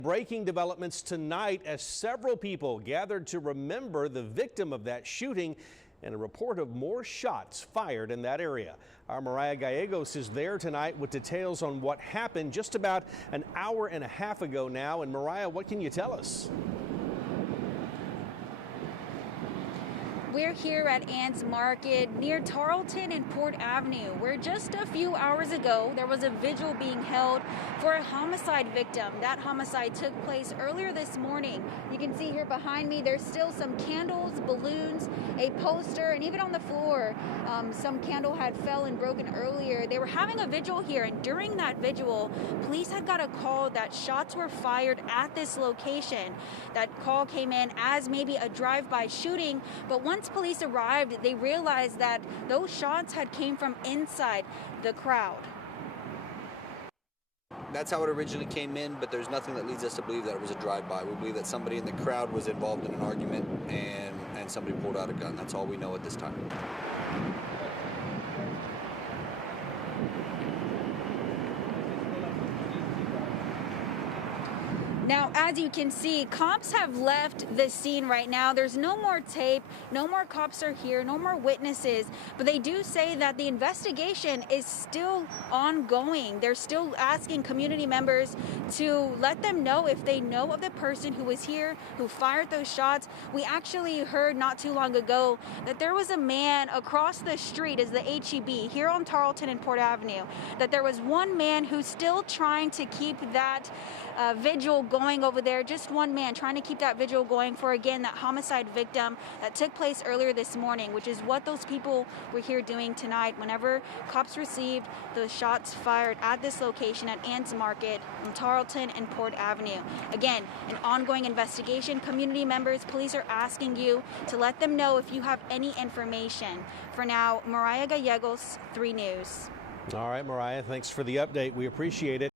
Breaking developments tonight as several people gathered to remember the victim of that shooting and a report of more shots fired in that area. Our Mariah Gallegos is there tonight with details on what happened just about an hour and a half ago now. And Mariah, what can you tell us? We're here at Ann's Market near Tarleton and Port Avenue, where just a few hours ago there was a vigil being held for a homicide victim. That homicide took place earlier this morning. You can see here behind me there's still some candles, balloons, a poster, and even on the floor some candle had fell and broken earlier. They were having a vigil here, and during that vigil police had got a call that shots were fired at this location. That call came in as maybe a drive-by shooting, but once police arrived, they realized that those shots had came from inside the crowd. That's how it originally came in, but there's nothing that leads us to believe that it was a drive-by. We believe that somebody in the crowd was involved in an argument and somebody pulled out a gun. That's all we know at this time. Now, as you can see, cops have left the scene right now. There's no more tape, no more cops are here, no more witnesses, but they do say that the investigation is still ongoing. They're still asking community members to let them know if they know of the person who was here, who fired those shots. We actually heard not too long ago that there was a man across the street, as the HEB, here on Tarleton and Port Avenue, that there was one man who's still trying to keep that vigil going over there. Just one man trying to keep that vigil going for, again, that homicide victim that took place earlier this morning, which is what those people were here doing tonight whenever cops received the shots fired at this location at Ann's Market in Tarleton and Port Avenue. Again, an ongoing investigation. Community members, police are asking you to let them know if you have any information. For now, Mariah Gallegos, 3 News. All right, Mariah, thanks for the update. We appreciate it.